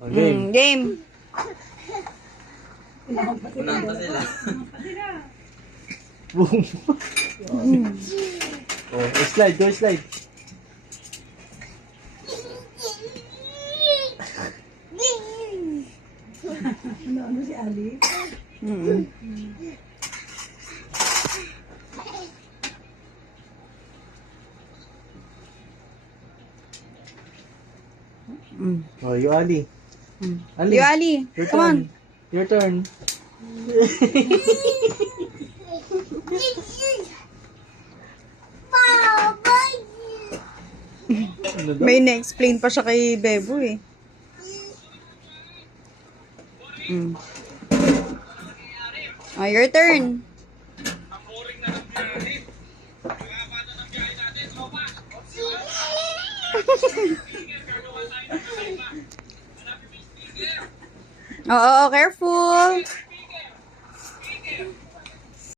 Game. Unahan pa sila. Boom. Oh, slide, go slide. Ano si Ali? Oh, you Ali. Ali. You, Ali. Your Come on. turn. Your turn. Ano daw? May na-explain pa siya kay Bebo eh. Oh, your turn. Oo, careful.